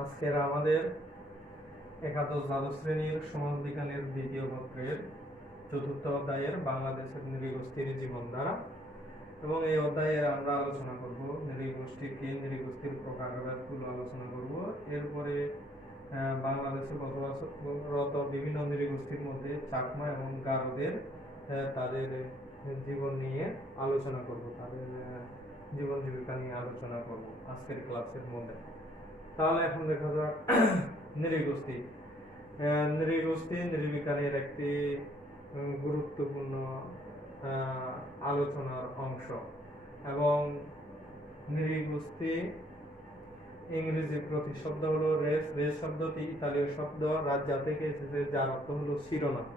আজকের আমাদের একাদশ দ্বাদশ শ্রেণীর সমাজবিজ্ঞানের দ্বিতীয় পত্রের চতুর্থ অধ্যায়ের বাংলাদেশের নৃগোষ্ঠীর জীবনধারা এবং এই অধ্যায়ে আমরা আলোচনা করব নৃগোষ্ঠী কি, নৃগোষ্ঠীর প্রকারভেদগুলো আলোচনা করব। এরপরে বাংলাদেশে বসবাসরত বিভিন্ন নৃগোষ্ঠীর মধ্যে চাকমা এবং গারোদের তাদের জীবন নিয়ে আলোচনা করব, তাদের জীবন জীবিকা নিয়ে আলোচনা করব আজকের ক্লাসের মধ্যে। তাহলে এখন দেখা যাক নৃগোষ্ঠী। নৃগোষ্ঠী নৃবিজ্ঞানের একটি গুরুত্বপূর্ণ আলোচনার অংশ এবং নৃগোষ্ঠী ইংরেজি প্রতিশব্দ হলো রেস। রেস শব্দটি ইতালীয় শব্দ রাজ্যা থেকে এসেছে, যার অর্থ হলো শিরোনাম।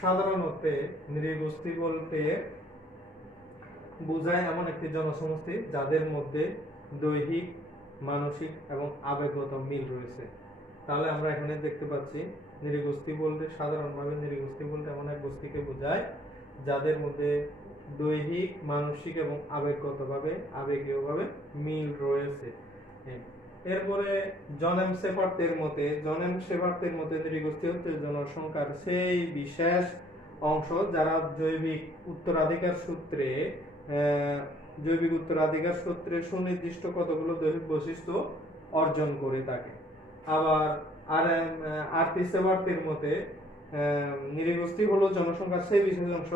সাধারণত নৃগোষ্ঠী বলতে বোঝায় এমন একটি জনসমষ্টি যাদের মধ্যে দৈহিক, মানসিক এবং আবেগগত মিল রয়েছে। তাহলে আমরা এখানে দেখতে পাচ্ছি নৃগোষ্ঠী বলতে সাধারণভাবে নৃগোষ্ঠী বলতে এমন এক গোষ্ঠীকে বোঝায় যাদের মধ্যে দৈহিক, মানসিক এবং আবেগীয়ভাবে মিল রয়েছে। এরপরে জন এম শেপার্ডের মতে নৃগোষ্ঠী হচ্ছে জনসংখ্যার সেই বিশেষ অংশ যারা জৈবিক উত্তরাধিকার সূত্রে সুনির্দিষ্ট কতগুলো দৈহিক বৈশিষ্ট্য অর্জন করে থাকে। আবার আরটি শেপার্ডের মতে নৃগোষ্ঠী হলো জনসংখ্যার সেই বিশেষ অংশ।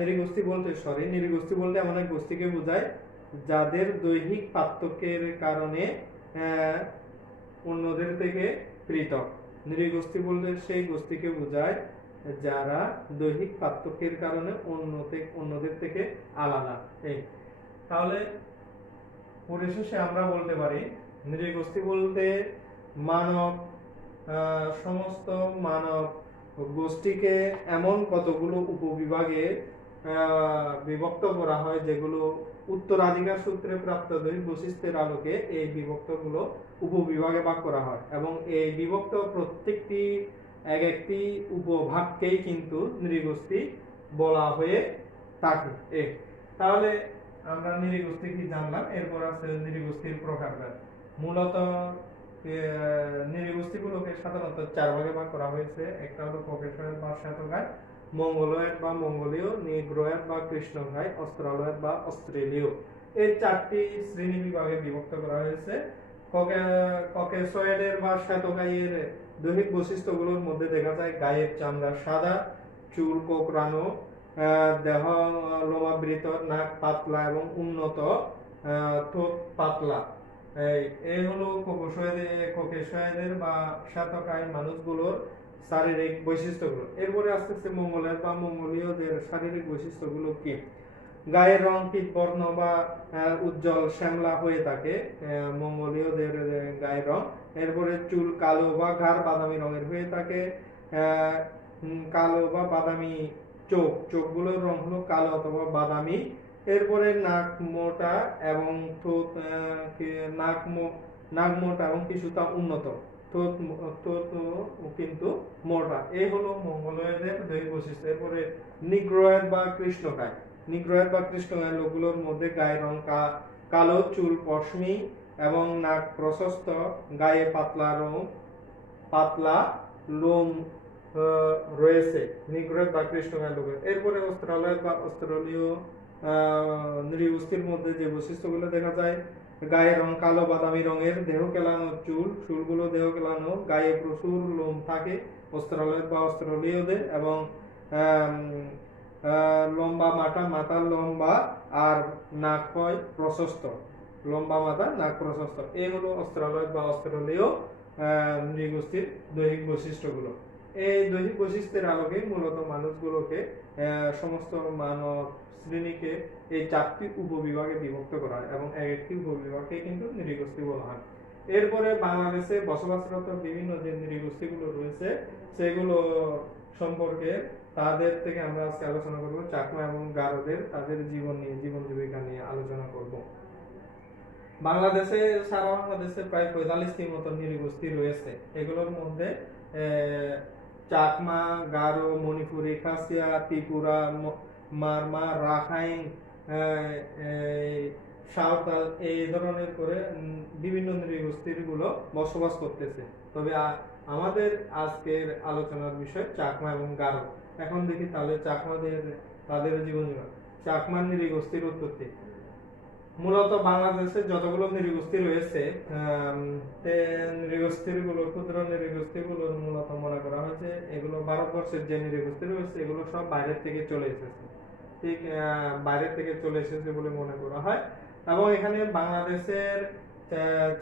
নৃগোষ্ঠী বলতে এমন এক গোষ্ঠীকে বোঝায় যাদের দৈহিক পার্থক্যের কারণে অন্যদের থেকে পৃথক। নৃগোষ্ঠী বলতে সেই গোষ্ঠীকে বোঝায় যারা দৈহিক পার্থক্যের কারণে অন্যদের থেকে আলাদা। তাহলে পরিশেষে আমরা বলতে পারি নৃগোষ্ঠী বলতে সমস্ত মানব গোষ্ঠীকে এমন কতগুলো উপবিভাগে বিভক্ত করা হয় যেগুলো উত্তরাধিকার সূত্রে প্রাপ্ত দৈহিক বৈশিষ্ট্যের আলোকে এই বিভক্তগুলো উপবিভাগে ভাগ করা হয় এবং এই বিভক্ত প্রত্যেকটি একটি উপভাগকেই কিন্তু নৃগোষ্ঠী বলা হয়ে থাকে। তাহলে আমরা নৃগোষ্ঠী কি জানলাম। এরপর আছে নৃগোষ্ঠীর প্রকারভেদ। মূলত নৃগোষ্ঠীগুলোকে সাধারণত চার ভাগে ভাগ করা হয়েছে। একটা হলো ককেশীয় বা শ্বেতকায়, মঙ্গোলয়েড বা মঙ্গোলীয়, নিগ্রোয়েড বা কৃষ্ণকায়, অস্ট্রালয়েড বা অস্ট্রেলীয়। এই চারটি শ্রেণী বিভাগে বিভক্ত করা হয়েছে। ককেশয়েডের বা শ্বেতকায়ের দৈহিক বৈশিষ্ট্যগুলোর মধ্যে দেখা যায় গায়ের চামড়া সাদা, চুল কোঁকড়ানো, দেহ লোমাবৃত, নাক পাতলা এবং উন্নত ঠোঁট পাতলা। এই হলো ককেশয়েডের বা শ্বেতকায় মানুষগুলোর শারীরিক বৈশিষ্ট্যগুলো। এরপরে আসতেছে মঙ্গোলয়েড বা মঙ্গোলীয়দের শারীরিক বৈশিষ্ট্যগুলো কি? গায়ের রং কীটবর্ণ বা উজ্জ্বল শ্যামলা হয়ে থাকে মঙ্গোলীয়দের গায়ের রং। এরপরে চুল কালো বা গাঢ় বাদামি রঙের হয়ে থাকে। কালো বা বাদামি চোখগুলোর রং হলো কালো অথবা বাদামি। এরপরে নাক মোটা এবং কিছুটা উন্নত, ঠোঁট কিন্তু মোটা। এই হলো মঙ্গোলয়েডের দৈহিক বৈশিষ্ট্য। এরপরে নিগ্রোয়েড বা কৃষ্ণকায় লোকগুলোর মধ্যে গায়ের রং কালো, চুল পশমি এবং নাক প্রশস্ত, গায়ে পাতলা লোম রয়েছে নিগ্রোয়েড বা কৃষ্ণকায় লোকের। এরপরে অস্ট্রালয়েড বা অস্ট্রেলীয় নৃগোষ্ঠীর মধ্যে যে বৈশিষ্ট্যগুলো দেখা যায়: গায়ের রং কালো বাদামি রঙের, দেহ কেলানো চুলগুলো দেহ কেলানো, গায়ে প্রচুর লোম থাকে অস্ট্রালয়েড বা অস্ট্রেলীয়দের এবং লম্বা মাথা লম্বা আর নাক হয় প্রশস্ত। এই হলো অস্ট্রালয়েড বা অস্ট্রেলীয় নৃগোষ্ঠীর দৈহিক বৈশিষ্ট্যগুলো। এই দৈহিক বৈশিষ্ট্যের আলোকে মূলত মানুষগুলোকে সমস্ত মানব শ্রেণীকে এই চারটি উপবিভাগে বিভক্ত করা হয় এবং একটি উপবিভাগকে কিন্তু নৃগোষ্ঠী বলা হয়। এরপরে বাংলাদেশে বসবাসরত বিভিন্ন যে নৃগোষ্ঠীগুলো রয়েছে সেগুলো সম্পর্কে তাদের থেকে আমরা আজকে আলোচনা করব। চাকমা এবং গারোদের তাদের জীবন জীবিকা নিয়ে আলোচনা করব। সারা বাংলাদেশে প্রায় 45টি মতো নৃগোষ্ঠী রয়েছে। এগুলোর মধ্যে চাকমা, গারো, মণিপুরি, খাসিয়া, ত্রিপুরা, মারমা, রাখাইন, সাঁওতাল এই ধরনের করে বিভিন্ন নৃগোষ্ঠীর গুলো বসবাস করতেছে। তবে আমাদের আজকের আলোচনার বিষয় চাকমা এবং গারো। এখন দেখি তাহলে তাদের জীবন জীবন। চাকমা নৃগোষ্ঠীর উৎপত্তি। মূলত বাংলাদেশে যতগুলো নৃগোষ্ঠী রয়েছে, ক্ষুদ্র নৃগোষ্ঠীগুলোর মূলত মনে করা হয়েছে এগুলো ভারতবর্ষের যে নৃগোষ্ঠী রয়েছে এগুলো সব বাইরের থেকে চলে এসেছে। ঠিক বাইরের থেকে চলে এসেছে বলে মনে করা হয়। এবং এখানে বাংলাদেশের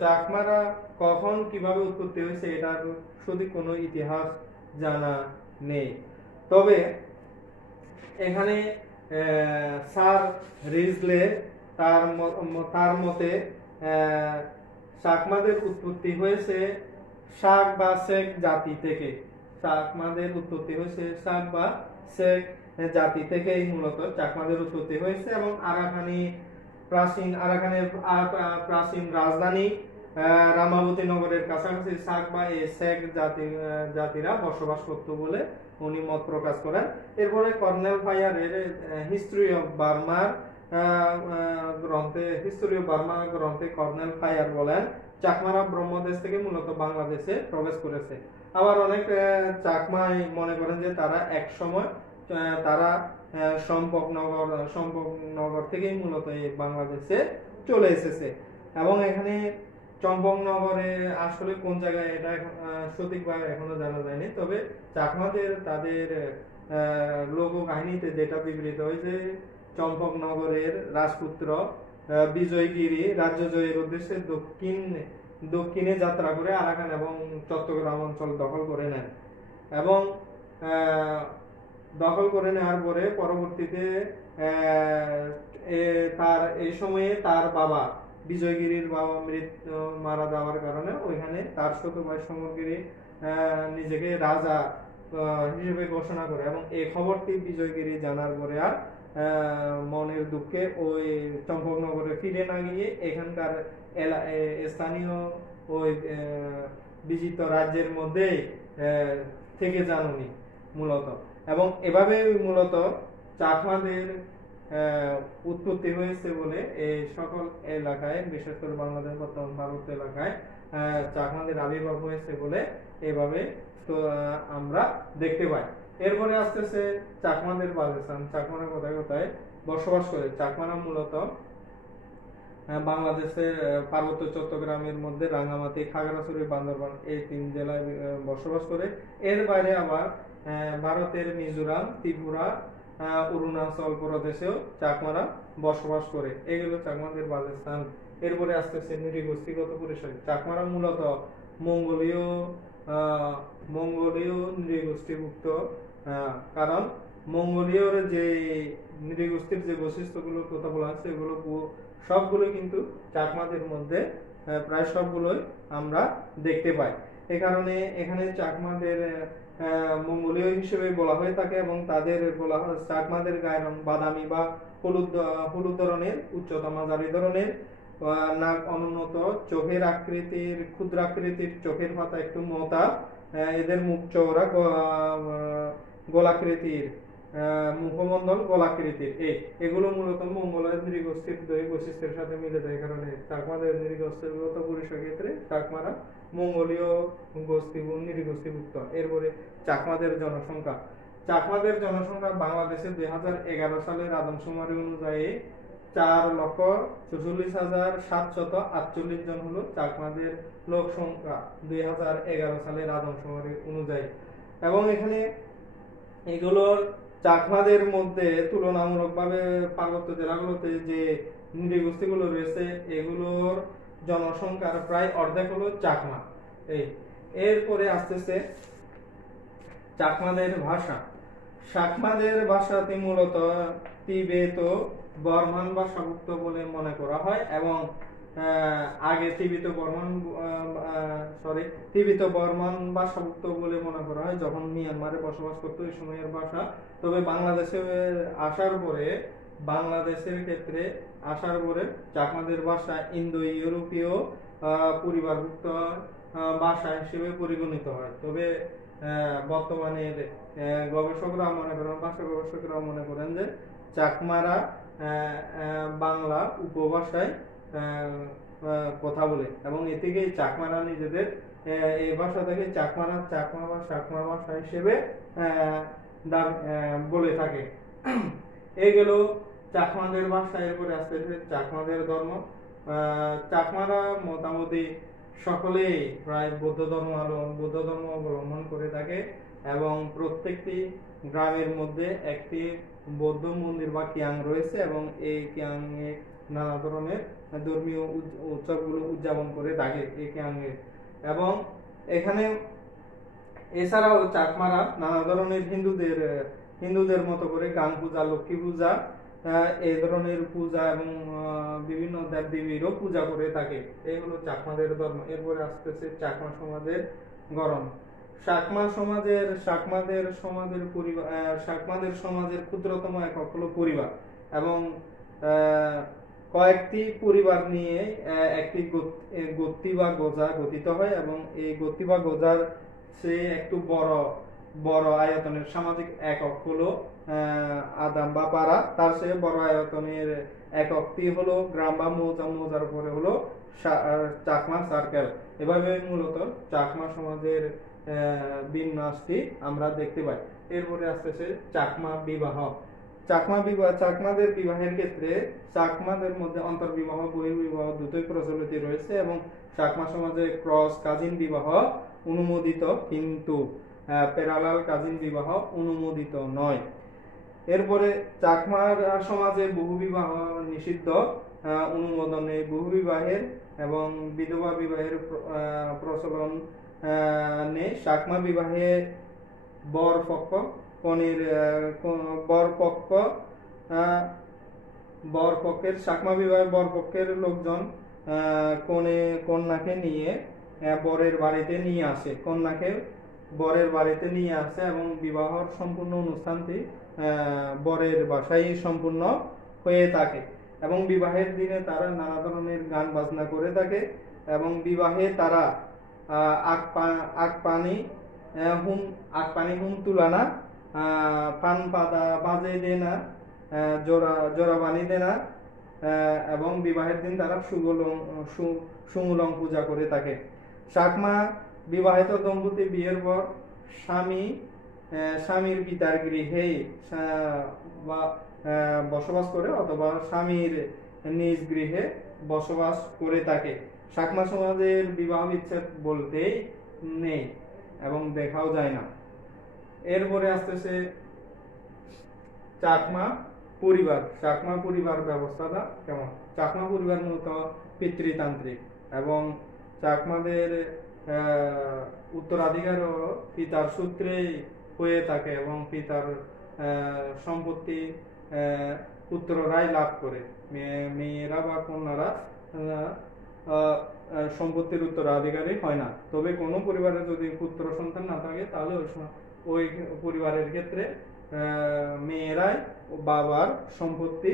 চাকমারা কখন কিভাবে উৎপত্তি হয়েছে এটার সঠিক কোনো ইতিহাস জানা নেই। তবে এখানে স্যার রিজলে তার মতে চাকমাদের উৎপত্তি হয়েছে শাক বা শেখ জাতি থেকে। চাকমাদের উৎপত্তি হয়েছে শাক বা শেখ জাতি থেকেই মূলত চাকমাদের উৎপত্তি হয়েছে। এবং আরাকানের প্রাচীন রাজধানী রামাবতী নগরের কাছাকাছি শাক বা এই শেখ জাতিরা বসবাস করত বলে উনি মত প্রকাশ করেন। এরপরে কর্নেল ফায়ারের হিস্ট্রি অফ বার্মার গ্রন্থে কর্নেল ফায়ার বলেন চাকমারা ব্রহ্মদেশ থেকে মূলত বাংলাদেশে প্রবেশ করেছে। আবার অনেক চাকমাই মনে করেন যে তারা এক সময় চম্পকনগর থেকেই মূলত এই বাংলাদেশে চলে এসেছে। এবং এখানে চম্পকনগরে আসলে কোন জায়গায় এটা সঠিকভাবে এখনো জানা যায়নি। তবে চাকমাদের তাদের লোককাহিনীতে যেটা বিবৃত হয়েছে, চম্পকনগরের রাজপুত্র বিজয়গিরি রাজ্য জয়ের উদ্দেশ্যে দক্ষিণে যাত্রা করে আরাকান এবং চট্টগ্রাম অঞ্চল দখল করে নেন। এবং দখল করে নেওয়ার পরে পরবর্তীতে এই সময়ে তার বাবা বিজয়গিরির বাবা মারা যাওয়ার কারণে ওইখানে তার ছোট ভাই সমরগিরি নিজেকে রাজা হিসেবে ঘোষণা করে। এবং এই খবরটি বিজয়গিরি জানার পরে আর মনের দুঃখে ওই চম্পকনগরে ফিরে না গিয়ে এখানকার স্থানীয় ওই বিজিত রাজ্যের মধ্যে থেকে যান উনি মূলত। এবং এভাবে মূলত চাকমাদের উৎপত্তি হয়েছে বলে এই সকল এলাকায়, বিশেষ করে বাংলাদেশ বর্তমান ভারত এলাকায় চাকমাদের আবির্ভাব হয়েছে বলে এভাবে তো আমরা দেখতে পাই। এরপরে আসতেছে চাকমাদের বাসস্থান। চাকমারা কোথায় কোথায় বসবাস করে? চাকমারা মূলত বাংলাদেশের পার্বত্য চট্টগ্রামের মধ্যে রাঙ্গামাটি, খাগড়াছড়ি, বান্দরবান এই 3 জেলায় বসবাস করে। এর বাইরে আবার ভারতের মিজোরাম, ত্রিপুরা, অরুণাচল প্রদেশেও চাকমারা বসবাস করে। এগুলো চাকমাদের বাসস্থান। এরপরে আসতেছে নৃগোষ্ঠীগত পরিচয়। চাকমারা মূলত মঙ্গোলীয় নৃগোষ্ঠীভুক্ত। কারণ মঙ্গোলীয় যে নৃগোষ্ঠীর যে বৈশিষ্ট্যগুলোর কথা বলা আছে এগুলো সবগুলো কিন্তু চাকমাদের মধ্যে প্রায় সবগুলোই আমরা দেখতে পাই। এই কারণে এখানে চাকমাদের মঙ্গোলীয় হিসেবে বলা হয়ে থাকে। এবং তাদের বলা হয় চাকমাদের গায়ের রং বাদামি বা হলুদ ধরনের, উচ্চতা মাঝারি ধরনের, নাক অনুন্নত, চোখের আকৃতির ক্ষুদ্রাকৃতির, চোখের পাতা একটু মোটা, এদের মুখ চওড়া, গোলাকৃতির, মুখমণ্ডল গোলাকৃতির। এগুলো মূলত মঙ্গোলয়েড নৃগোষ্ঠীর বৈশিষ্ট্যের সাথে মিলে যায়। কারণে চাকমাদের নৃগোষ্ঠীগত পরিচয় ক্ষেত্রে চাকমারা মঙ্গোলীয় নৃগোষ্ঠীভুক্ত। এরপরে চাকমাদের জনসংখ্যা। চাকমাদের জনসংখ্যা বাংলাদেশে 2011 সালের আদমশুমারি অনুযায়ী 4,44,748 জন হলো চাকমাদের লোক সংখ্যা 2011 সালের আদমশুমারি অনুযায়ী। এবং এখানে এগুলোর চাকমাদের মধ্যে তুলনামূলকভাবে পার্বত্য জেলাগুলোতে যে নৃগোষ্ঠীগুলো রয়েছে এগুলোর জনসংখ্যার প্রায় অর্ধেক হলো চাকমা। এরপরে আসতেছে চাকমাদের ভাষা। চাকমাদের ভাষাটি মূলত তিবেত বর্মান ভাষাভুক্ত বলে মনে করা হয়। এবং আগে তিবেত বর্মান ভাষাভুক্ত বলে মনে করা হয় যখন মিয়ানমারে বসবাস করতো ওই সময়ের ভাষা। তবে বাংলাদেশের ক্ষেত্রে আসার পরে চাকমাদের ভাষা ইন্দো ইউরোপীয় পরিবারভুক্ত ভাষা হিসেবে পরিগণিত হয়। তবে বর্তমানে ভাষা গবেষকরা মনে করেন যে চাকমারা বাংলা উপভাষায় কথা বলে, এবং এ থেকেই চাকমারা নিজেদের এই ভাষা থেকে চাকমা বা চাকমা ভাষা হিসেবে বলে থাকে। এই গেল চাকমাদের ভাষা। এরপরে আসতে চাকমাদের ধর্ম। চাকমারা মোটামুটি সকলেই প্রায় বৌদ্ধ ধর্ম অবলম্বন করে থাকে, এবং প্রত্যেকটি গ্রামের মধ্যে একটি বৌদ্ধ মন্দির বা কিয়াং রয়েছে, এবং এই কিয়াং এ নানা ধরনের ধর্মীয় উৎসবগুলো উদযাপন করে থাকে এই কিয়াং এ। এবং এখানে এছাড়াও চাকমারা নানা ধরনের হিন্দুদের মতো করে গাং পূজা, লক্ষ্মী পূজা, এই ধরনের পূজা এবং বিভিন্ন দেব দেবীরও পূজা করে থাকে। এই হলো চাকমাদের ধর্ম। এরপরে আসতেছে চাকমা সমাজের গড়ন। চাকমাদের সমাজের ক্ষুদ্রতম একক হলো পরিবার, এবং কয়েকটি পরিবার নিয়ে একটি গোত্রী বা গোজা গঠিত হয়, এবং এই গোত্রী বা গোজার সে একটু বড় আয়তনের সামাজিক একক হলো আদাম বা পাড়া। তার চেয়ে বড় আয়তনের এককটি হলো গ্রাম বা মৌজা, মৌজার পরে হলো চাকমা সার্কেল। এভাবে মূলত চাকমা সমাজের বিন্যাসটি আমরা দেখতে পাই। এরপরে আসতেছে চাকমা বিবাহ। চাকমাদের বিবাহের ক্ষেত্রে চাকমাদের মধ্যে অন্তর্বিবাহ, বহির্বিবাহ দুটোই প্রচলিত রয়েছে, এবং চাকমা সমাজে ক্রস কাজিন বিবাহ অনুমোদিত, কিন্তু প্যারালাল কাজিন বিবাহ অনুমোদিত নয়। এরপরে চাকমার সমাজে বহুবিবাহ নিষিদ্ধ, অনুমোদন নেই বহুবিবাহের, এবং বিধবা বিবাহের প্রচলন নেই। চাকমা বিবাহে বরপক্ষের চাকমা বিবাহে বরপক্ষের লোকজন কন্যাকে নিয়ে বরের বাড়িতে নিয়ে আসে, এবং বিবাহর সম্পূর্ণ অনুষ্ঠানটি বরের বাসায় সম্পূর্ণ হয়ে থাকে, এবং বিবাহের দিনে তারা নানা ধরনের গান বাজনা করে থাকে, এবং বিবাহে তারা আগ পানি হুম তুলানা, পান পাতা বাজে দে না, জোড়া বানি দে না, এবং বিবাহের দিন তারা সুমুলং পূজা করে থাকে। চাকমা বিবাহিত দম্পতি বিয়ের পর স্বামীর পিতার গৃহে বসবাস করে, অথবা স্বামীর নিজ গৃহে বসবাস করে থাকে। চাকমা সমাজের বিবাহ বিচ্ছেদ বলতেই নেই এবং দেখাও যায় না। এরপরে আসতেছে চাকমা পরিবার ব্যবস্থাটা কেমন। চাকমা পরিবার মূলত পিতৃতান্ত্রিক, এবং চাকমাদের উত্তরাধিকারও পিতার সূত্রেই হয়ে থাকে, এবং পিতার সম্পত্তি পুত্ররাই লাভ করে। মেয়েরা বা কন্যারা সম্পত্তির উত্তরাধিকারী হয় না। তবে কোনো পরিবারে যদি পুত্র সন্তান না থাকে, তাহলে ওই পরিবারের ক্ষেত্রে মেয়েরাই বাবার সম্পত্তি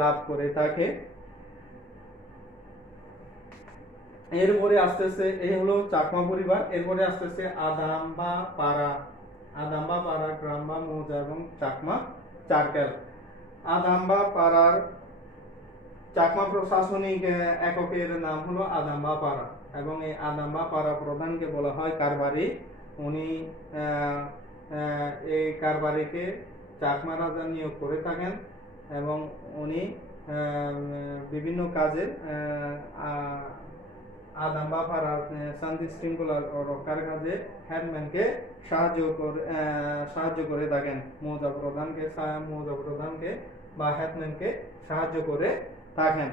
লাভ করে থাকে। এরপরে আসতেছে, এই হলো চাকমা পরিবার। এরপরে আসতেছে আদাম বা পাড়া, গ্রাম বা মৌজা, এবং চাকমা সার্কেল। আদাম বা পাড়ার চাকমা প্রশাসনিক এককের নাম হলো আদাম বা পাড়া, এবং এই আদাম বা পাড়া প্রধানকে বলা হয় কারবারি। উনি এই কারবারিকে চাকমা রাজা নিয়োগ করে থাকেন, এবং উনি বিভিন্ন কাজে আদাম বা পাড়ার শান্তি শৃঙ্খলা রক্ষার কাজে হেডম্যানকে সাহায্য করে থাকেন। মৌজা প্রধানকে বা হেডম্যানকে সাহায্য করে থাকেন,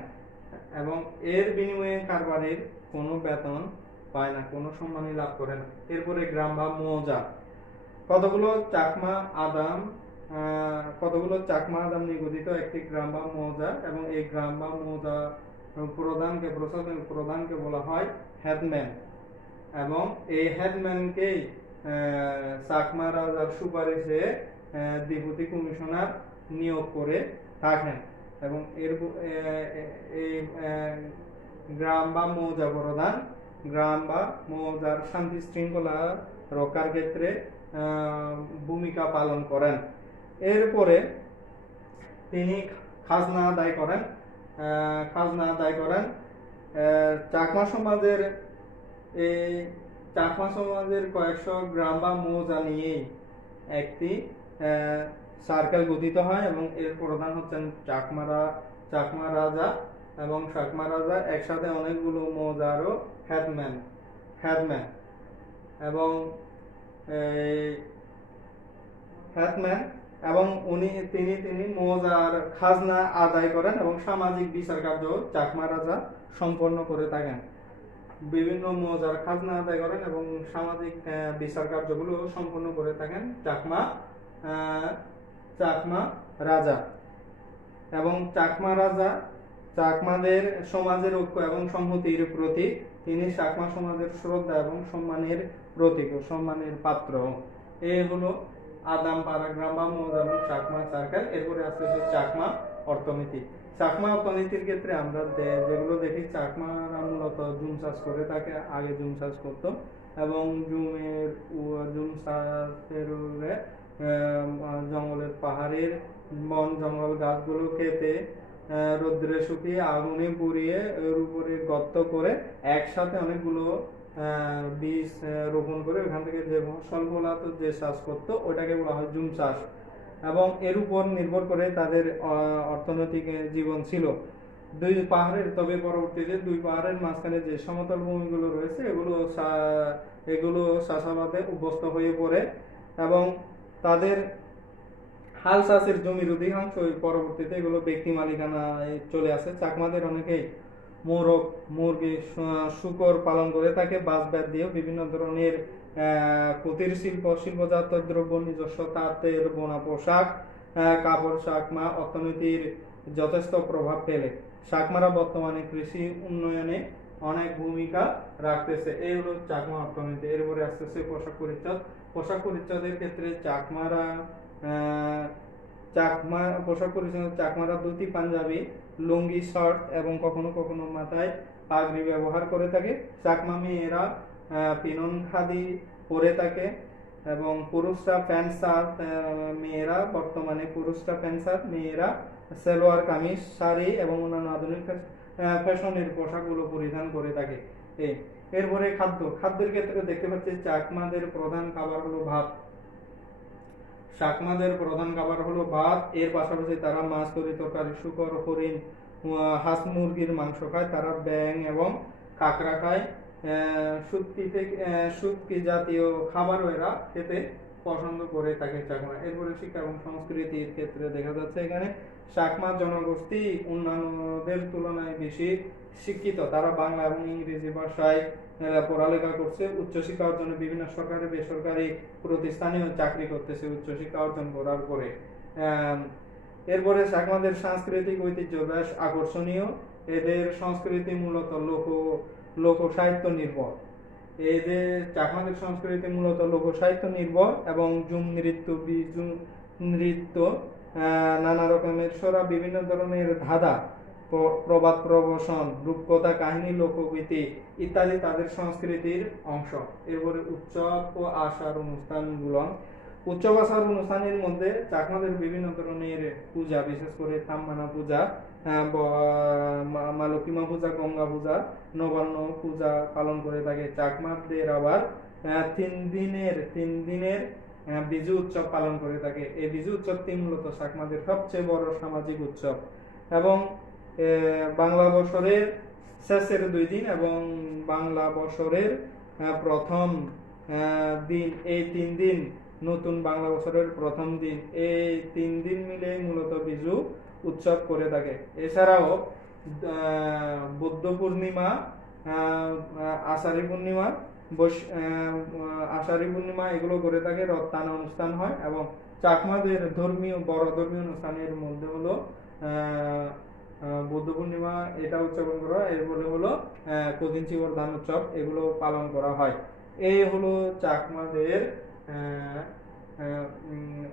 এবং এর বিনিময়ে কারবারির কোনো বেতন পায় না, কোনো সম্মানই লাভ করে না। এরপরে গ্রাম বা মৌজা। কতগুলো চাকমা আদাম নিগঠিত একটি গ্রাম বা মৌজা, এবং এই গ্রাম বা মৌজা প্রধানকে বলা হয় হেডম্যান, এবং এই হেডম্যানকেই চাকমা রাজার সুপারিশে ডেপুটি কমিশনার নিয়োগ করে থাকেন, এবং এই গ্রাম বা মৌজা প্রধান গ্রাম বা মৌজার শান্তি শৃঙ্খলা রক্ষার ক্ষেত্রে ভূমিকা পালন করেন। এরপরে তিনি খাজনা আদায় করেন। চাকমা সমাজের এই চাকমা সমাজের কয়েকশো গ্রাম বা মৌজা নিয়েই একটি সার্কেল গঠিত হয় এবং এর প্রধান হচ্ছেন চাকমা রাজা এবং চাকমা রাজা একসাথে অনেকগুলো মৌজারও হেডম্যান এবং হেডম্যান এবং তিনি মৌজার খাজনা আদায় করেন এবং সামাজিক বিচার কার্য চাকমা রাজা সম্পন্ন করে থাকেন। বিভিন্ন মৌজার খাজনা আদায় করেন এবং সামাজিক বিচার কার্যগুলো সম্পন্ন করে থাকেন চাকমা রাজা। এবং চাকমা রাজা চাকমাদের সমাজের ঐক্য এবং সংহতির প্রতীক। তিনি চাকমা সমাজের শ্রদ্ধা এবং সম্মানের প্রতীক ও সম্মানের পাত্র। এই হলো আদামপাড়া গ্রাম বা মৌজা এবং চাকমা সার্কেল। এরপরে আসতেছে চাকমা অর্থনীতি। চাকমা অর্থনীতির ক্ষেত্রে আমরা যেগুলো দেখি, চাকমারা মূলত জুম চাষ করে থাকে, আগে জুম চাষ করতো এবং জুম চাষের জঙ্গলের পাহাড়ের বন জঙ্গল গাছগুলো কেটে রোদ্রে শুকিয়ে আগুনে পুড়িয়ে এর উপরে গর্ত করে একসাথে অনেকগুলো বীজ রোপণ করে ওখান থেকে যে ফসল ফলাতো, যে চাষ করতো ওটাকে বলা হয় জুম চাষ। এবং এর উপর নির্ভর করে তাদের অর্থনৈতিক জীবন ছিল। তবে পরবর্তীতে দুই পাহাড়ের মাঝখানে যে সমতল ভূমিগুলো রয়েছে এগুলো চাষাবাদে অভ্যস্ত হয়ে পড়ে এবং তাদের হাল চাষের জমির অধিকাংশ পরবর্তীতে এগুলো ব্যক্তি মালিকানায় চলে আসে। চাকমাদের অনেকেই মোরগ, মুরগি, শূকর পালন করে থাকে। বাঁশ বেত দিয়েও বিভিন্ন ধরনের কুটির শিল্পজাত দ্রব্য, নিজস্ব তাঁতের বোনা পোশাক, কাপড় চাকমা অর্থনীতির যথেষ্ট প্রভাব ফেলে। চাকমারা বর্তমানে কৃষি উন্নয়নে অনেক ভূমিকা রাখতেছে। এই হলো চাকমা অর্থনীতি। এরপরে আসতেছে পোশাক পরিচ্ছদের ক্ষেত্রে চাকমারা ধুতি, পাঞ্জাবি, লুঙ্গি, শার্ট এবং কখনো কখনো মাথায় পাগড়ি ব্যবহার করে থাকে। চাকমা মেয়েরা পিনন খাদি পরে থাকে এবং পুরুষরা প্যান্ট শার্ট, মেয়েরা সালোয়ার কামিজ, শাড়ি এবং অন্যান্য আধুনিক ফ্যাশনের পোশাকগুলো পরিধান করে থাকে। এরপরে খাদ্যের ক্ষেত্রে দেখতে পাচ্ছি চাকমাদের প্রধান খাবার হলো ভাত। এর পাশাপাশি তারা মাছ, তরকারি, শূকর, হরিণ, হাঁস, মুরগির মাংস খায়। তারা ব্যাঙ এবং কাঁকড়া খায়। শুটকি জাতীয় খাবারও এরা খেতে পছন্দ করে থাকে চাকমা। এরপরে শিক্ষা এবং সংস্কৃতির ক্ষেত্রে দেখা যাচ্ছে এখানে চাকমা জনগোষ্ঠী অন্যান্যদের তুলনায় বেশি শিক্ষিত। তারা বাংলা এবং ইংরেজি ভাষায় পড়ালেখা করছে। উচ্চশিক্ষা অর্জনে বিভিন্ন সরকারি বেসরকারি প্রতিষ্ঠানেও চাকরি করতেছে উচ্চশিক্ষা অর্জন করার পরে। এরপরে চাকমাদের সাংস্কৃতিক ঐতিহ্য বেশ আকর্ষণীয়। এদের সংস্কৃতি মূলত লোক সাহিত্য নির্ভর। চাকমাদের সংস্কৃতি মূলত লোক সাহিত্য নির্ভর এবং ঝুম নৃত্য, নানা রকমের সোরা, বিভিন্ন ধরনের ধাঁধা, প্রবাদ প্রবচন, রূপকথা, কাহিনী, লোকগীতি ইত্যাদি তাদের সংস্কৃতির অংশ। এরপরে উৎসব ও আচার অনুষ্ঠানের মধ্যে চাকমাদের বিভিন্ন ধরনের পূজা, বিশেষ করে তাম্মানা পূজা, মালকিমা পূজা, গঙ্গা পূজা, নবান্ন পূজা পালন করে থাকে। চাকমাদের আবার 3 দিনের বিজু উৎসব পালন করে থাকে। এই বিজু উৎসবটি মূলত চাকমাদের সবচেয়ে বড় সামাজিক উৎসব এবং বাংলা বছরের শেষের 2 দিন এবং বাংলা বছরের প্রথম দিন, এই 3 দিন নতুন বাংলা বছরের প্রথম দিন, এই 3 দিন মিলে মূলত বিজু উৎসব করে থাকে। এছাড়াও বুদ্ধ পূর্ণিমা, আষাঢ়ী পূর্ণিমা এগুলো করে থাকে। রথ টানা অনুষ্ঠান হয় এবং চাকমাদের বড় ধর্মীয় অনুষ্ঠানের মধ্যে হলো বুদ্ধ পূর্ণিমা, এটা উদযাপন করা হয়। এরপরে হলো কোজিনচিবর ধান উৎসব, এগুলো পালন করা হয়। এই হলো চাকমাদের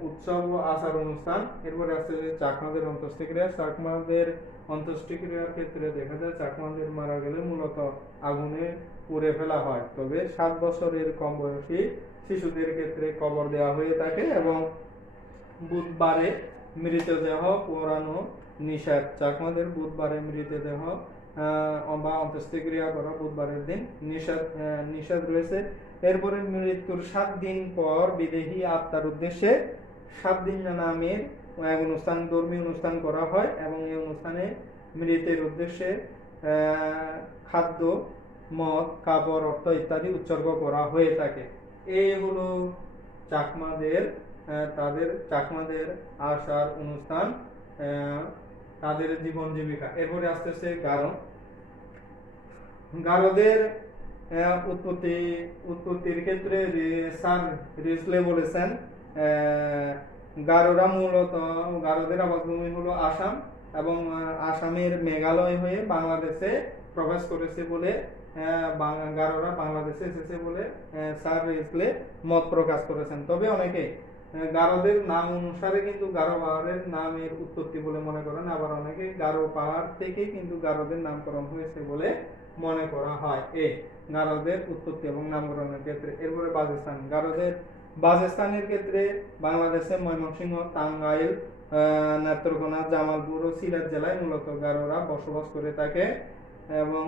উৎসব ও আচার অনুষ্ঠান। এরপরে আসছে চাকমাদের অন্ত্যেষ্টিক্রিয়া। চাকমাদের অন্ত্যেষ্টিক্রিয়ার ক্ষেত্রে দেখা যায় চাকমাদের মারা গেলে মূলত আগুনে পুড়ে ফেলা হয়। তবে 7 বছরের কম বয়সী শিশুদের ক্ষেত্রে কবর দেওয়া হয়ে থাকে এবং বুধবারে মৃতদেহ পোড়ানো নিষেধ। চাকমাদের বুধবারে মৃতদেহ বা অন্ত্যেষ্টিক্রিয়া করা বুধবারের দিন নিষেধ রয়েছে। এরপরে মৃত্যুর 7 দিন পর বিদেহী আত্মার উদ্দেশ্যে 7 দিন নামের ধর্মীয় অনুষ্ঠান করা হয় এবং এই অনুষ্ঠানে মৃতের উদ্দেশ্যে খাদ্য, মদ, কাপড়, অর্থ ইত্যাদি উৎসর্গ করা হয়ে থাকে। এই হলো চাকমাদের আসার অনুষ্ঠান, তাদের জীবন জীবিকা। এরপরে আসতেছে গারোদের উৎপত্তির ক্ষেত্রে স্যার রিসলে বলেছেন গারোদের আবাসভূমি হলো আসাম এবং আসামের মেঘালয় হয়ে বাংলাদেশে প্রবেশ করেছে বলে গারোরা বাংলাদেশে এসেছে বলে স্যার রিসলে মত প্রকাশ করেছেন। তবে অনেকে গারোদের নাম অনুসারে কিন্তু গারো পাহাড়ের নামের উৎপত্তি বলে মনে করেন, আবার অনেকে গারো পাহাড় থেকে কিন্তু গারোদের নামকরণ হয়েছে বলে মনে করা হয় এই গারোদের উৎপত্তি এবং নামকরণের ক্ষেত্রে। এরপরে গারোদের বাসস্থানের ক্ষেত্রে বাংলাদেশে ময়মনসিংহ, টাঙ্গাইল, নেত্রকোনা, জামালপুর ও সিলেট জেলায় মূলত গারোরা বসবাস করে থাকে এবং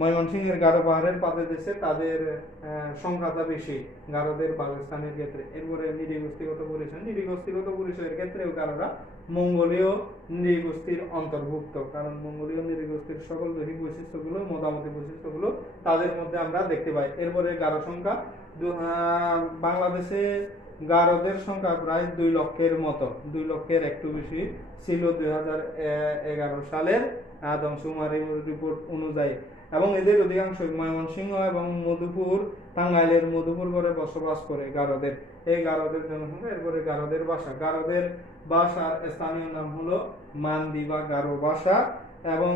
ময়মনসিংহের গারো পাহাড়ের পাদদেশে তাদের সংখ্যাটা বেশি গারোদের বাসস্থানের ক্ষেত্রে। এরপরে নৃগোষ্ঠীগত পরিচয়ের ক্ষেত্রেও গারোরা মঙ্গোলীয় নৃগোষ্ঠীর অন্তর্ভুক্ত, কারণ মঙ্গোলীয় নৃগোষ্ঠীর সকল দৈহিক বৈশিষ্ট্যগুলো, মোটামুটি বৈশিষ্ট্যগুলো তাদের মধ্যে আমরা দেখতে পাই। এরপরে গারো সংখ্যা, বাংলাদেশে গারোদের সংখ্যা প্রায় 2 লক্ষের মতো, 2 লক্ষের একটু বেশি ছিল 2011 সালের আদমশুমারি রিপোর্ট অনুযায়ী এবং এদের অধিকাংশই ময়মনসিংহ এবং টাঙ্গাইলের মধুপুরগড়ে বসবাস করে গারোদের। এই গারোদের জনসংখ্যা। এরপরে গারোদের ভাষার স্থানীয় নাম হলো মান্দি বা গারো ভাষা এবং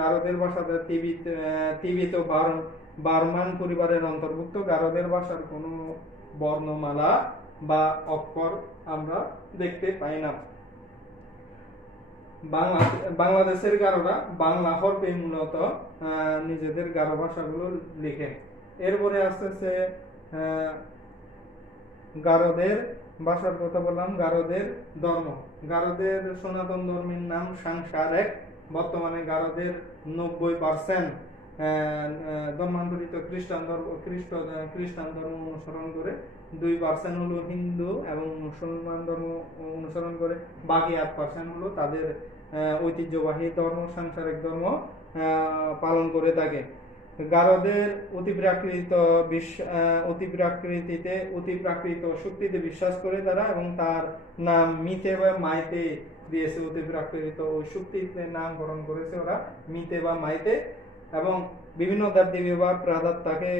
গারোদের ভাষাতে তিবিত বার্মান পরিবারের অন্তর্ভুক্ত। গারোদের ভাষার কোনো বর্ণমালা বা অক্ষর আমরা দেখতে পাই না। বাংলাদেশের গারোরা বাংলা হরফে মূলত নিজেদের গারো ভাষাগুলো লিখেন। এরপরে আসতেছে গারোদের ভাষার কথা বললাম। গারোদের ধর্ম, গারোদের সনাতন ধর্মের নাম সাংসারেক। বর্তমানে গারোদের 90% ধর্মান্তরিত খ্রিস্টান ধর্ম অনুসরণ করে, 2% হলো হিন্দু এবং মুসলমান ধর্ম অনুসরণ করে, বাকি 8% হলো তাদের ঐতিহ্যবাহী ধর্ম সাংসারিক ধর্ম পালন করে থাকে। গারোদের অতিপ্রাকৃত শক্তিতে বিশ্বাস করে তারা এবং তার নাম মিতে বা মাইতে দিয়েছে। অতিপ্রাকৃত ওই শক্তিতে নামকরণ করেছে ওরা মিতে বা মাইতে এবং বিভিন্ন দেবদেবী বা প্রাদাত্মাকে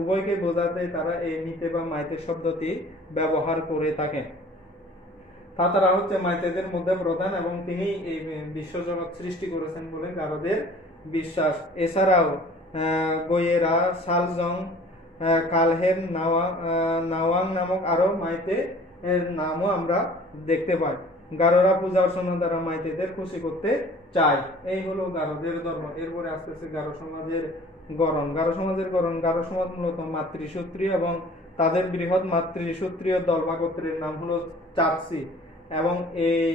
উভয়কে বোঝাতে তারা এই মিতে বা মাইতে শব্দটি ব্যবহার করে থাকে। তারা হচ্ছে মাইতেদের মধ্যে প্রধান এবং তিনি এই বিশ্বজগৎ সৃষ্টি করেছেন বলে গারোদের বিশ্বাস। এছাড়াও গোয়েরা, সালজং, কালহেন, নাওয়াং নামক আরো মাইতে এর নামও আমরা দেখতে পাই। গারোরা পূজা অর্চনা দ্বারা মাইতেদের খুশি করতে চায়। এই হলো গারোদের ধর্ম। এরপরে আসতেছে গারো সমাজের গড়ন। গারো সমাজ মূলত মাতৃসূত্রীয় এবং তাদের বৃহৎ মাতৃসূত্রীয় দল বা গোত্রের নাম হলো চাচ্ছি এবং এই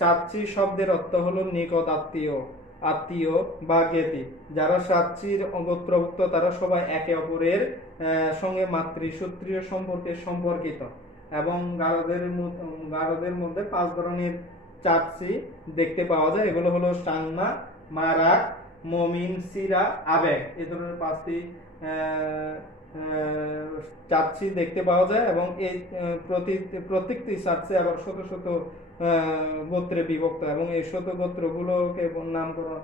চাচ্ছি শব্দের অর্থ হলো নিকট আত্মীয় বা জ্ঞাতি। যারা চাচ্ছির গোত্রভুক্ত তারা সবাই একে অপরের সঙ্গে মাতৃসূত্রীয় সম্পর্কে সম্পর্কিত এবং গারোদের মধ্যে 5 ধরনের চাচ্ছি দেখতে পাওয়া যায়। এগুলো হলো সাংমা, মারাক, মমিন, সিরা, আবেগ। এই ধরনের 5টি চাচ্ছি দেখতে পাওয়া যায় এবং এই প্রত্যেকটি চাচ্ছি আবার শত শত গোত্রে বিভক্ত এবং এই শত গোত্রগুলোকে নামকরণ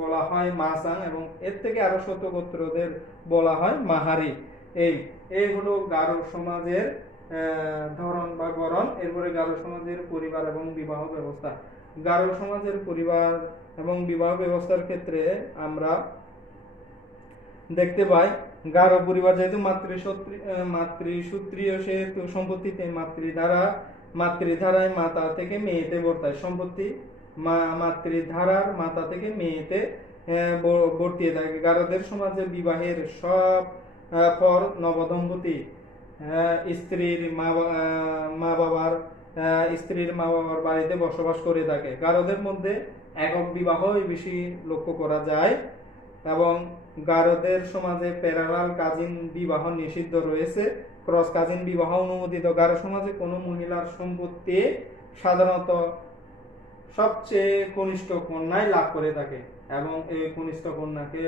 বলা হয় মাসাং এবং এর থেকে আরো শত গোত্রদের বলা হয় মাহারি। এই হলো গারো সমাজের ধরন বা গড়ন। এরপরে গারো সমাজের পরিবার এবং বিবাহ ব্যবস্থা। গারো সমাজের পরিবার এবং বিবাহ ব্যবস্থার ক্ষেত্রে আমরা দেখতে পাই গারো পরিবার যেহেতু মাতৃসূত্রীয় সেহেতু সম্পত্তিতে মাতৃধারায় মাতা থেকে মেয়েতে বর্তায়। সম্পত্তি মাতৃধারার মাতা থেকে মেয়েতে বর্তিয়ে থাকে। গারোদের সমাজে বিবাহের সব পর নবদম্পতি স্ত্রীর মা বাবার স্ত্রীর মা বাবার বাড়িতে বসবাস করে থাকে। গারোদের মধ্যে একক বিবাহই বেশি লক্ষ্য করা যায় এবং গারোদের সমাজে প্যারালাল কাজিন বিবাহ নিষিদ্ধ রয়েছে। ক্রস কাজিন বিবাহ অনুমোদিত। গারো সমাজে কোনো মহিলার সম্পত্তি সাধারণত সবচেয়ে কনিষ্ঠ কন্যাই লাভ করে থাকে এবং এই কনিষ্ঠ কন্যাকে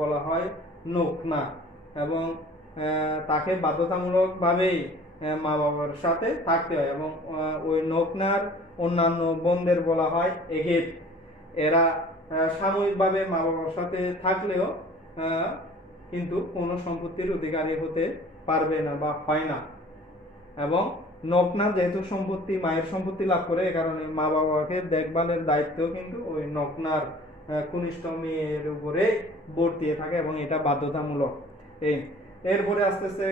বলা হয় নৌকনা এবং তাকে বাধ্যতামূলকভাবেই মা বাবার সাথে থাকতে হয় এবং ওই নৌকনার অন্যান্য বোনদের বলা হয় এগেট। এরা সাময়িকভাবে মা বাবার সাথে থাকলেও কিন্তু কোনো সম্পত্তির অধিকারী হতে পারবে না বা হয় না এবং নকনা যেহেতু সম্পত্তি মায়ের সম্পত্তি লাভ করে, এ কারণে মা বাবাকে দেখভালের দায়িত্ব কিন্তু ওই নকনার কনিষ্ঠ মেয়ের উপরে বর্তিয়ে থাকে এবং এটা বাধ্যতামূলক। এরপরে আসতেছে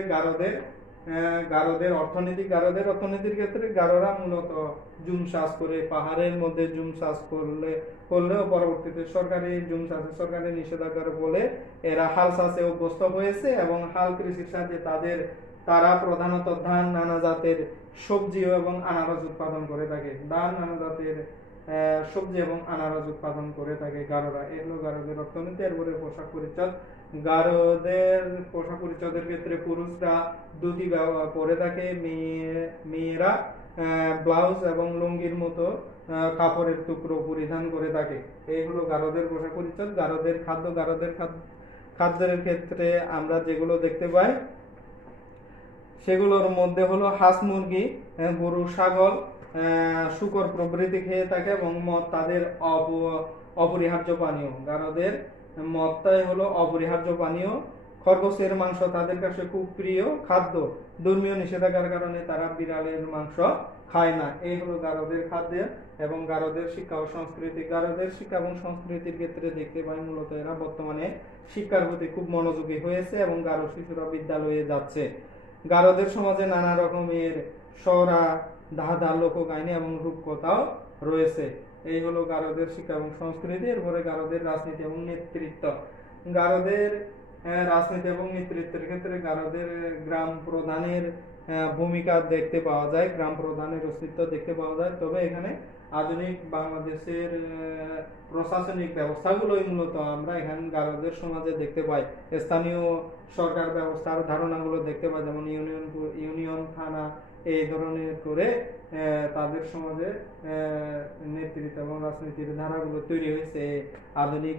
গারোদের অর্থনীতি। গারোদের অর্থনীতির ক্ষেত্রে গারোরা মূলত জুম চাষ করে, পাহাড়ের মধ্যে জুম চাষ করলেও পরবর্তীতে সরকারি নিষেধাজ্ঞার ফলে এরা হাল চাষে অভ্যস্ত হয়েছে এবং হাল কৃষির সাথে তারা প্রধানত ধান, নানা জাতের সবজি এবং আনারস উৎপাদন করে থাকে। সবজি এবং আনারস উৎপাদন করে থাকে গারোরা। এগুলো গারোদের অর্থনীতি। এরপরে পোশাক পরিচ্ছদ। গারোদের পোশাক পরিচ্ছদের ক্ষেত্রে পুরুষরা ধুতি পরে থাকে, মেয়েরা ব্লাউজ এবং লুঙ্গির মতো কাপড়ের টুকরো পরিধান করে থাকে। এই হলো গারোদের পোশাক পরিচ্ছদ। গারোদের খাদ্যের ক্ষেত্রে আমরা যেগুলো দেখতে পাই সেগুলোর মধ্যে হলো হাঁস, মুরগি, গরু, ছাগল, শূকর প্রভৃতি খেয়ে থাকে এবং মদ তাদের অপরিহার্য পানীয়। গারোদের মদটাই হলো অপরিহার্য পানীয়। খরগোশের মাংস তাদের কাছে খুব প্রিয় খাদ্য। ধর্মীয় নিষেধাজ্ঞার কারণে তারা বিড়ালের মাংস খায় না। এই হলো গারোদের খাদ্য এবং গারোদের শিক্ষা ও সংস্কৃতি। গারোদের শিক্ষা এবং সংস্কৃতির ক্ষেত্রে দেখতে পাই মূলত এরা বর্তমানে শিক্ষার প্রতি খুব মনোযোগী হয়েছে এবং গারো শিশুরা বিদ্যালয়ে যাচ্ছে। গারোদের সমাজে নানা রকমের সরা, ধাঁধা, লোককাহিনী এবং রূপকথাও রয়েছে। এই হলো গারোদের শিক্ষা এবং সংস্কৃতি। এরপরে গারোদের রাজনীতি এবং নেতৃত্ব। গারোদের রাজনীতি এবং নেতৃত্বের ক্ষেত্রে গারোদের গ্রাম প্রধানের ভূমিকা দেখতে পাওয়া যায়, গ্রাম প্রধানের অস্তিত্ব দেখতে পাওয়া যায়। তবে এখানে আধুনিক বাংলাদেশের প্রশাসনিক ব্যবস্থাগুলোই মূলত আমরা এখানে গারোদের সমাজে দেখতে পাই। স্থানীয় সরকার ব্যবস্থার ধারণাগুলো দেখতে পাই, যেমন ইউনিয়ন, থানা, এই ধরনের করে তাদের সমাজে নেতৃত্ব এবং রাজনীতির ধারাগুলো তৈরি হয়েছে আধুনিক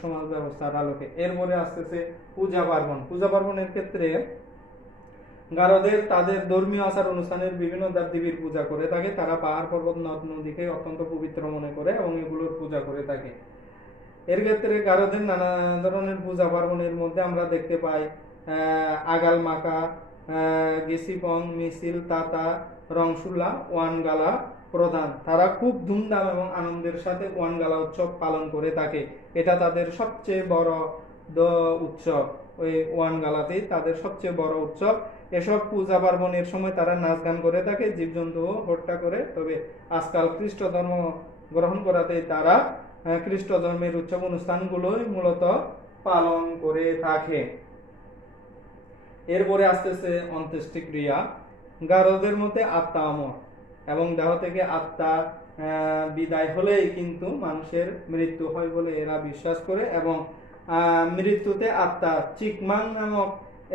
সমাজ ব্যবস্থার আলোকে। এরপরে আসতেছে পূজা পার্বণ। পূজা পার্বণের ক্ষেত্রে গারোদের তাদের ধর্মীয় আচার অনুষ্ঠানের বিভিন্ন দেবদেবীর পূজা করে থাকে। তারা পাহাড়, পর্বত, নদ নদীকে অত্যন্ত পবিত্র মনে করে এবং এগুলোর পূজা করে থাকে। এর ক্ষেত্রে গারোদের নানা ধরনের পূজা পার্বণের মধ্যে আমরা দেখতে পাই আগাল মাকা, গেসিপং, মিছিল, তাতা, রংসুলা, ওয়ানগালা প্রধান। তারা খুব ধুমধাম এবং আনন্দের সাথে ওয়ানগালা উৎসব পালন করে থাকে। এটা তাদের সবচেয়ে বড় উৎসব। ওই ওয়ানগালাতেই তাদের সবচেয়ে বড় উৎসব। এসব পূজা পার্বণের সময় তারা নাচ গান করে থাকে, জীবজন্তুও হত্যা করে। তবে আজকাল খ্রিস্ট ধর্ম গ্রহণ করাতে তারা খ্রিস্ট ধর্মের উৎসব অনুষ্ঠানগুলোই মূলত পালন করে থাকে। এরপরে আসতেছে অন্ত্যেষ্টিক্রিয়া। গারোদের মধ্যে আত্মা অমর এবং দেহ থেকে আত্মা বিদায় হলেই কিন্তু মানুষের মৃত্যু হয় বলে এরা বিশ্বাস করে এবং মৃত্যুতে আত্মা চিকমাং নামক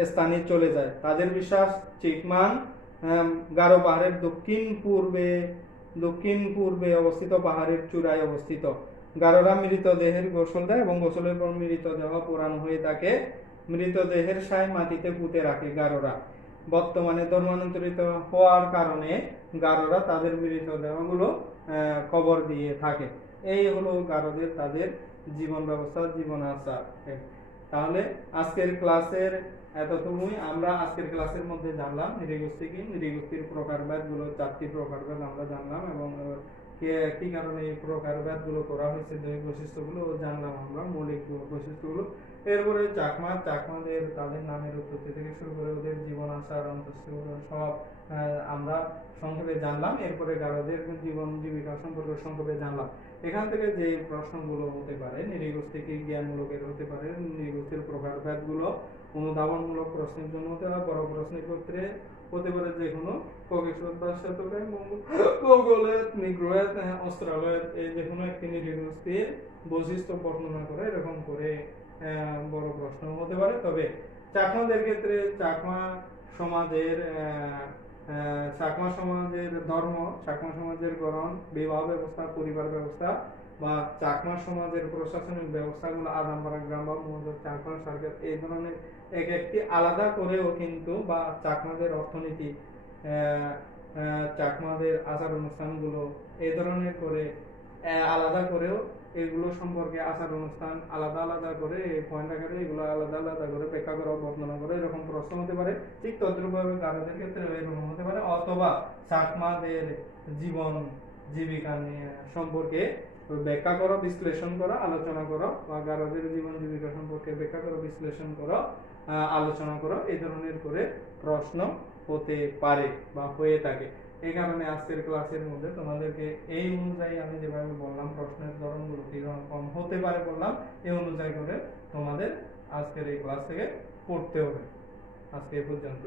স্থানে চলে যায়। তাদের বিশ্বাস চিকমাং গারো পাহাড়ের দক্ষিণ পূর্বে অবস্থিত পাহাড়ের চূড়ায় অবস্থিত। গারোরা মৃতদেহের গোসল দেয় এবং গোসলের পর মৃতদেহ পোড়ানো হয়ে থাকে। মৃতদেহের সায় মাটিতে পুঁতে রাখে গারোরা। বর্তমানে ধর্মান্তরিত হওয়ার কারণে গারোরা তাদের মৃতদেহগুলো কবর দিয়ে থাকে। এই হলো গারোদের তাদের জীবন ব্যবস্থা, জীবন আচার। তাহলে আজকের ক্লাসের এতটুকুই। আমরা আজকের ক্লাসের মধ্যে জানলাম নৃগোষ্ঠী কি, নৃগোষ্ঠীর প্রকারভেদ গুলো, 4টি প্রকারভেদ আমরা জানলাম এবং কি কারণে এই প্রকারভেদগুলো করা হয়েছে, দৈহিক বৈশিষ্ট্যগুলো জানলাম আমরা, মৌলিক বৈশিষ্ট্যগুলো। এরপরে চাকমাদের তাদের নামের উৎপত্তি থেকে শুরু করে ওদের জীবন আচার, অন্তঃস্থ সব আমরা সংক্ষেপে জানলাম। এরপরে গারোদের জীবন জীবিকা সম্পর্কে সংক্ষেপে জানলাম। এখান থেকে যে প্রশ্নগুলো হতে পারে নৃগোষ্ঠী জ্ঞানমূলকের হতে পারে, নৃগোষ্ঠীর প্রকারভেদগুলো অনুধাবনমূলক প্রশ্নের জন্য হতে হয়। বড় প্রশ্নের ক্ষেত্রে হতে পারে যে কোনো ককেশন ভাষাতকে মঙ্গোলিয়ত, নিগ্রোয়েত, অস্ট্রালয়েড, এই যে কোনো একটি নৃগোষ্ঠীর বৈশিষ্ট্য বর্ণনা করে এরকম করে বড় প্রশ্ন হতে পারে। তবে চাকমাদের ক্ষেত্রে চাকমা সমাজের ধর্ম, চাকমা সমাজের গড়ন, বিবাহ ব্যবস্থা, পরিবার ব্যবস্থা বা চাকমা সমাজের প্রশাসনিক ব্যবস্থাগুলো আদান বারাক গ্রাম বা চাকমা সরকার এই ধরনের এক একটি আলাদা করেও কিন্তু বা চাকমাদের অর্থনীতি, চাকমাদের আচার অনুষ্ঠানগুলো এই ধরনের করে আলাদা করেও এগুলো সম্পর্কে আচার অনুষ্ঠান আলাদা আলাদা করে পয়েন্ট আকারে এগুলো আলাদা আলাদা করে ব্যাখ্যা করা, বর্ণনা করে এরকম প্রশ্ন হতে পারে। ঠিক তদ্রুপভাবে গারোদের ক্ষেত্রে এরকম হতে পারে, অথবা চাকমাদের জীবন জীবিকা নিয়ে সম্পর্কে ব্যাখ্যা করো, বিশ্লেষণ করো, আলোচনা করো, বা গারোদের জীবন জীবিকা সম্পর্কে ব্যাখ্যা করো, বিশ্লেষণ করো, আলোচনা করো, এই ধরনের করে প্রশ্ন হতে পারে বা হয়ে থাকে। এই কারণে আজকের ক্লাসের মধ্যে তোমাদেরকে এই অনুযায়ী আমি যেভাবে বললাম প্রশ্নের ধরনগুলো কিরকম হতে পারে বললাম, এই অনুযায়ী করে তোমাদের আজকের এই ক্লাস থেকে পড়তে হবে। আজকে এই পর্যন্ত।